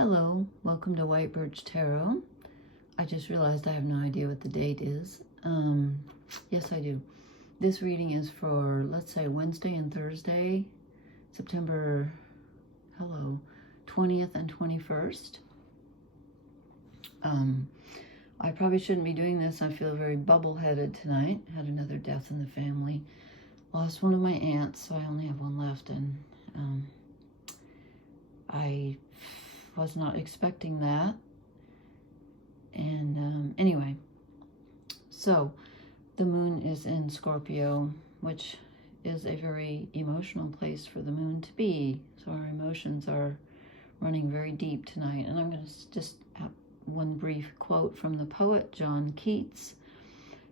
Hello, welcome to White Birch Tarot. I just realized I have no idea what the date is. Yes, I do. This reading is for, let's say, Wednesday and Thursday, September, 20th and 21st. I probably shouldn't be doing this. I feel very bubble-headed tonight. Had another death in the family. Lost one of my aunts, so I only have one left, and I was not expecting that. And anyway, so the moon is in Scorpio, which is a very emotional place for the moon to be. So our emotions are running very deep tonight. And I'm going to just have one brief quote from the poet John Keats,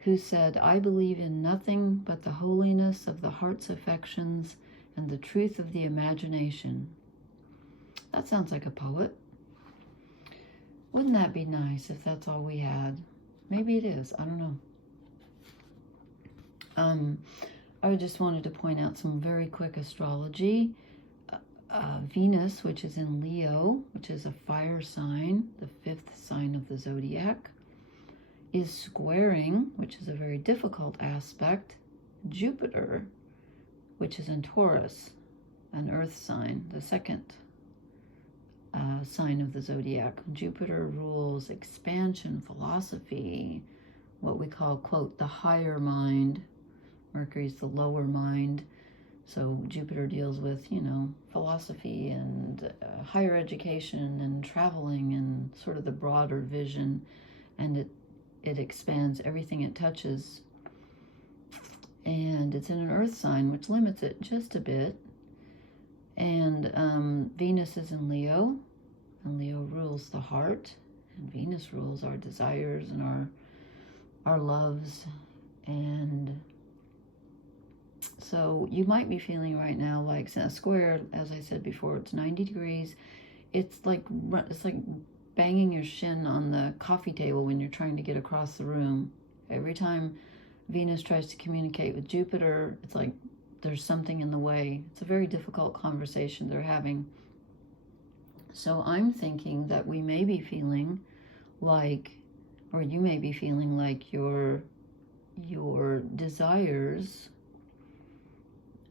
who said, "I believe in nothing but the holiness of the heart's affections and the truth of the imagination." That sounds like a poet. Wouldn't that be nice if that's all we had? Maybe it is. I don't know. I just wanted to point out some very quick astrology. Venus, which is in Leo, which is a fire sign, the 5th sign of the zodiac, is squaring, which is a very difficult aspect, Jupiter, which is in Taurus, an earth sign, the 2nd sign of the zodiac. Jupiter rules expansion, philosophy, what we call, quote, the higher mind. Mercury's the lower mind. So Jupiter deals with, philosophy and higher education and traveling and sort of the broader vision. And it expands everything it touches. And it's in an earth sign, which limits it just a bit. And Venus is in Leo, and Leo rules the heart, and Venus rules our desires and our loves. And so you might be feeling right now like a square, as I said before, it's 90 degrees. It's like banging your shin on the coffee table when you're trying to get across the room. Every time Venus tries to communicate with Jupiter, it's like there's something in the way. It's a very difficult conversation they're having. So I'm thinking that we may be feeling like, or you may be feeling like your desires,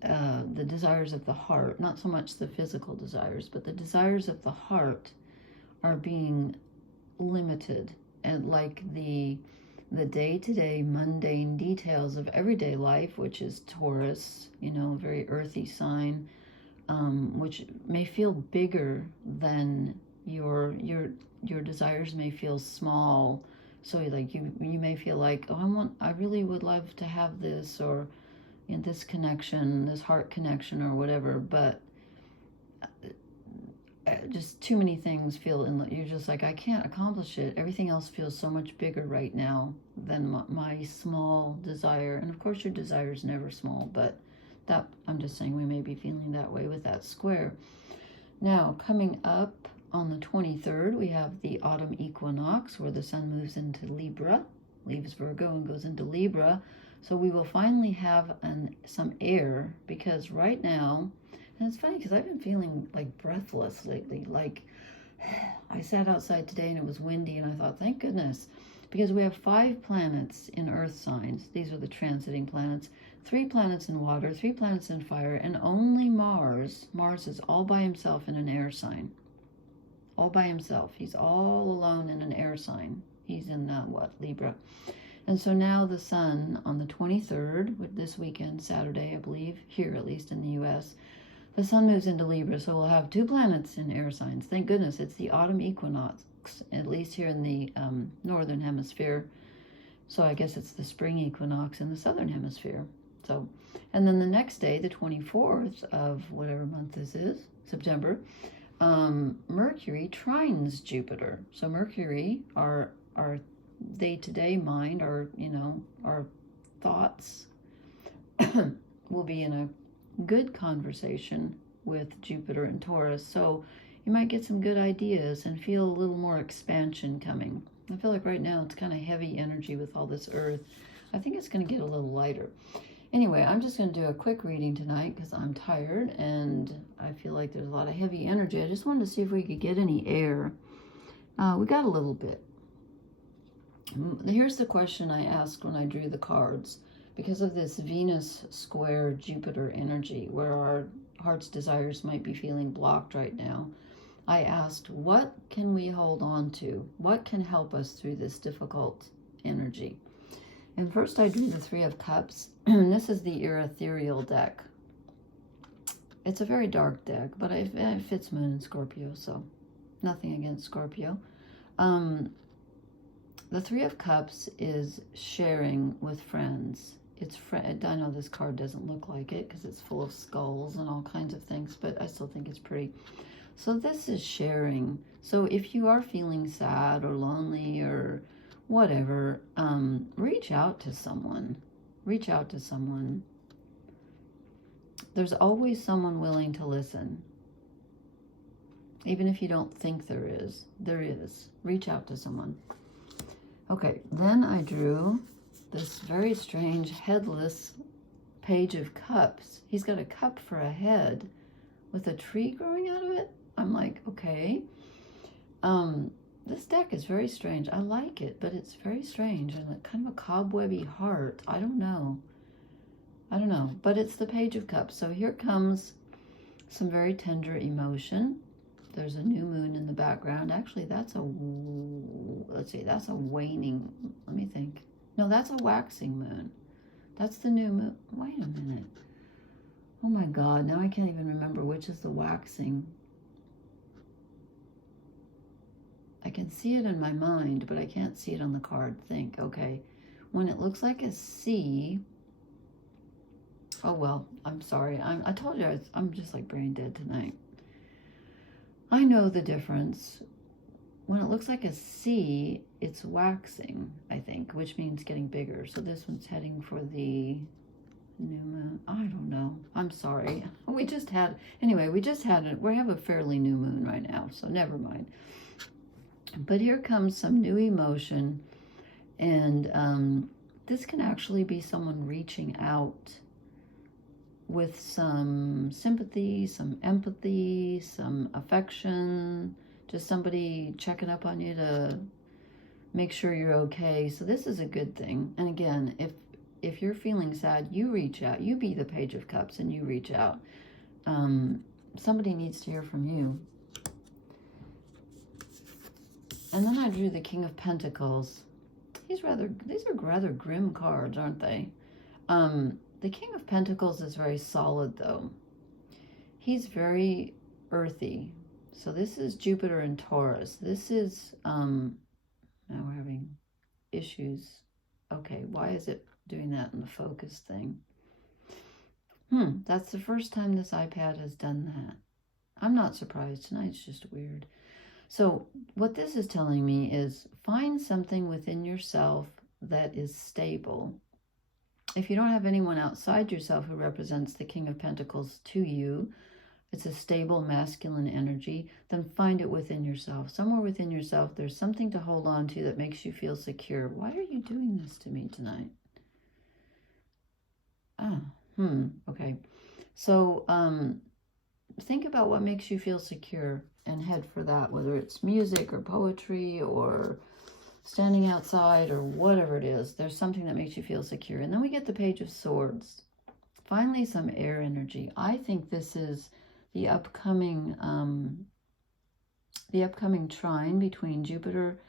the desires of the heart, not so much the physical desires, but the desires of the heart are being limited. And like the day-to-day mundane details of everyday life, which is Taurus, a very earthy sign, which may feel bigger than your desires may feel small. So like you may feel like, I really would love to have this, or this connection, this heart connection or whatever, but just too many things feel you're just like, I can't accomplish it. Everything else feels so much bigger right now than my small desire. And of course your desire is never small, but that, I'm just saying, we may be feeling that way with that square. Now, coming up on the 23rd, we have the autumn equinox, where the sun moves into Libra, leaves Virgo and goes into Libra. So we will finally have some air, because right now, and it's funny because I've been feeling like breathless lately. Like, I sat outside today and it was windy, and I thought, thank goodness, because we have 5 planets in earth signs. These are the transiting planets. 3 planets in water, 3 planets in fire, and only Mars. Mars is all by himself in an air sign. All by himself. He's all alone in an air sign. He's in Libra. And so now the sun on the 23rd, with this weekend, Saturday, I believe, here at least in the U.S., the sun moves into Libra, so we'll have 2 planets in air signs. Thank goodness it's the autumn equinox, at least here in the northern hemisphere. So I guess it's the spring equinox in the southern hemisphere. So, and then the next day, the 24th of whatever month this is, September, Mercury trines Jupiter. So Mercury, our day-to-day mind, our thoughts, will be in a good conversation with Jupiter and Taurus. So you might get some good ideas and feel a little more expansion coming. I feel like right now it's kind of heavy energy with all this earth. I think it's going to get a little lighter. Anyway, I'm just going to do a quick reading tonight because I'm tired and I feel like there's a lot of heavy energy. I just wanted to see if we could get any air. We got a little bit. Here's the question I asked when I drew the cards. Because of this Venus square Jupiter energy, where our heart's desires might be feeling blocked right now, I asked, what can we hold on to? What can help us through this difficult energy? And first I drew the Three of Cups. This is the ethereal deck. It's a very dark deck, but it fits Moon and Scorpio, so nothing against Scorpio. The Three of Cups is sharing with friends. I know this card doesn't look like it because it's full of skulls and all kinds of things, but I still think it's pretty. So this is sharing. So if you are feeling sad or lonely or whatever, reach out to someone. Reach out to someone. There's always someone willing to listen. Even if you don't think there is. Reach out to someone. Okay, then I drew this very strange headless Page of Cups. He's got a cup for a head with a tree growing out of it. I'm like, okay. This deck is very strange. I like it, but it's very strange and kind of a cobwebby heart. I don't know, but it's the Page of Cups. So here comes some very tender emotion. There's a new moon in the background. Actually, that's that's a waning, let me think. No, that's a waxing moon. That's the new moon. Wait a minute. Oh my God, now I can't even remember which is the waxing. I can see it in my mind, but I can't see it on the card. Think, okay. When it looks like a C, oh well, I'm sorry. I told you I'm just like brain dead tonight. I know the difference. When it looks like a C, it's waxing, I think, which means getting bigger. So this one's heading for the new moon. I don't know. I'm sorry. We have a fairly new moon right now, so never mind. But here comes some new emotion, and this can actually be someone reaching out with some sympathy, some empathy, some affection, just somebody checking up on you to make sure you're okay. So this is a good thing. And again, if you're feeling sad, you reach out. You be the Page of Cups and you reach out. Somebody needs to hear from you. And then I drew the King of Pentacles. These are rather grim cards, aren't they? The King of Pentacles is very solid, though. He's very earthy. So this is Jupiter and Taurus. This is, now we're having issues. Okay, why is it doing that in the focus thing? That's the first time this iPad has done that. I'm not surprised. Tonight's just weird. So what this is telling me is find something within yourself that is stable. If you don't have anyone outside yourself who represents the King of Pentacles to you, it's a stable masculine energy, then find it within yourself. Somewhere within yourself, there's something to hold on to that makes you feel secure. Why are you doing this to me tonight? Okay. So think about what makes you feel secure and head for that, whether it's music or poetry or standing outside or whatever it is. There's something that makes you feel secure. And then we get the Page of Swords. Finally, some air energy. I think this is the upcoming trine between Jupiter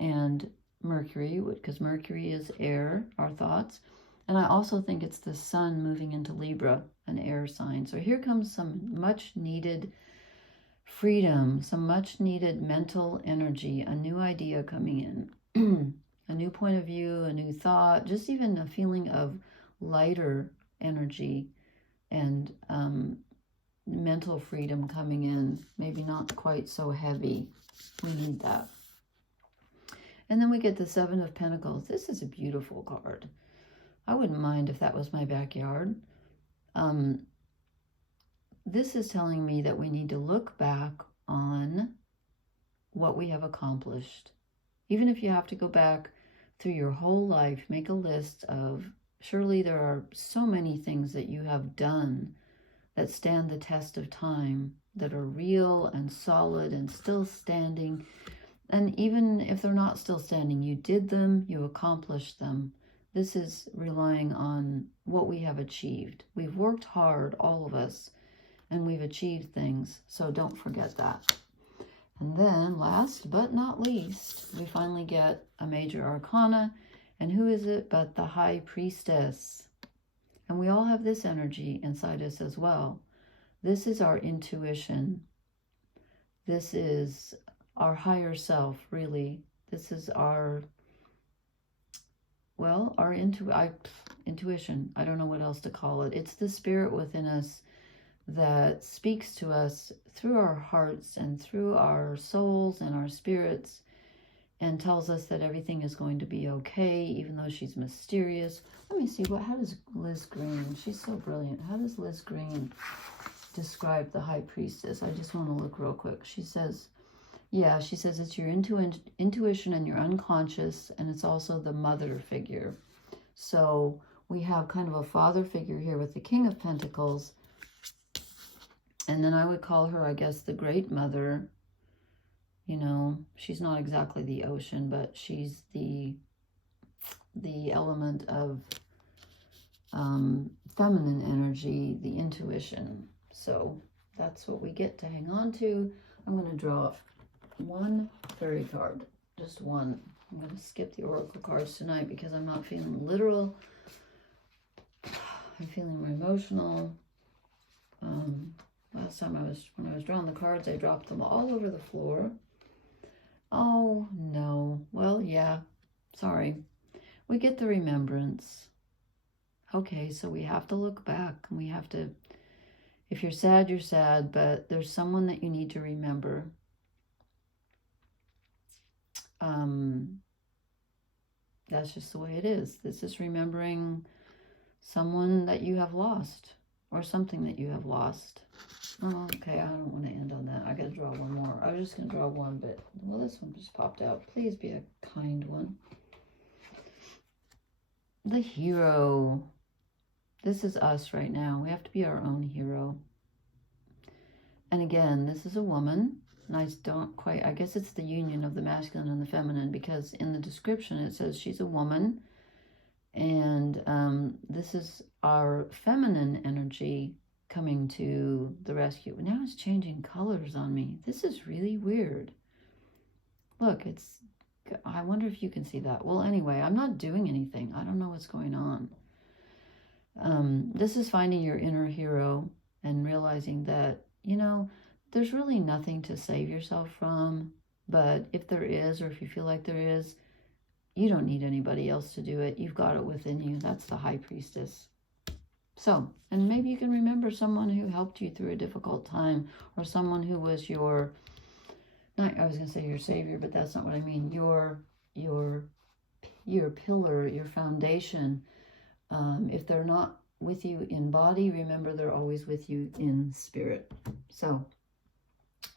and Mercury, because Mercury is air, our thoughts. And I also think it's the sun moving into Libra, an air sign. So here comes some much needed freedom, some much needed mental energy, a new idea coming in, a new point of view, a new thought, just even a feeling of lighter energy and mental freedom coming in, maybe not quite so heavy. We need that. And then we get the Seven of Pentacles. This is a beautiful card. I wouldn't mind if that was my backyard. This is telling me that we need to look back on what we have accomplished. Even if you have to go back through your whole life, make a list of Surely there are so many things that you have done that stand the test of time, that are real and solid and still standing. And even if they're not still standing, you did them, you accomplished them. This is relying on what we have achieved. We've worked hard, all of us, and we've achieved things. So don't forget that. And then last but not least, we finally get a major arcana. And who is it but the High Priestess? And we all have this energy inside us as well. This is our intuition. This is our higher self, really. This is our, well, our intuition. I don't know what else to call it. It's the spirit within us that speaks to us through our hearts and through our souls and our spirits, and tells us that everything is going to be okay, even though she's mysterious. Let me see, how does Liz Green, she's so brilliant. How does Liz Green describe the High Priestess? I just want to look real quick. She says, yeah, she says it's your intuition and your unconscious, and it's also the mother figure. So we have kind of a father figure here with the King of Pentacles. And then I would call her, I guess, the Great Mother. You know, she's not exactly the ocean, but she's the element of feminine energy, the intuition. So that's what we get to hang on to. I'm going to draw one fairy card, just one. I'm going to skip the oracle cards tonight because I'm not feeling literal. I'm feeling more emotional. Last time when I was drawing the cards, I dropped them all over the floor. Oh, no. Well, yeah. Sorry. We get the remembrance. Okay, so we have to look back. And we have to... If you're sad, you're sad. But there's someone that you need to remember. That's just the way it is. This is remembering someone that you have lost. Or something that you have lost. Oh, okay, I don't want to end on that. I got to draw one more. I was just going to draw one, but, well, this one just popped out. Please be a kind one. The hero. This is us right now. We have to be our own hero. And again, this is a woman. And I don't quite, I guess it's the union of the masculine and the feminine, because in the description it says she's a woman. And this is our feminine energy coming to the rescue. Now it's changing colors on me. This is really weird. Look, I wonder if you can see that. Well, anyway, I'm not doing anything. I don't know what's going on. This is finding your inner hero and realizing that, you know, there's really nothing to save yourself from. But if there is, or if you feel like there is, you don't need anybody else to do it. You've got it within you. That's the High Priestess. So, and maybe you can remember someone who helped you through a difficult time, or someone who was your, not, I was going to say your savior, but that's not what I mean. Your pillar, your foundation. If they're not with you in body, remember they're always with you in spirit. So,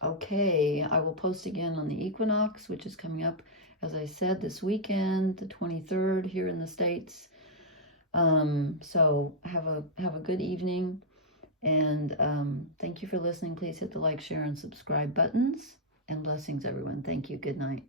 okay, I will post again on the equinox, which is coming up, as I said, this weekend, the 23rd here in the States. So have a good evening, and thank you for listening. Please hit the like, share, and subscribe buttons, and blessings, everyone. Thank you. Good night.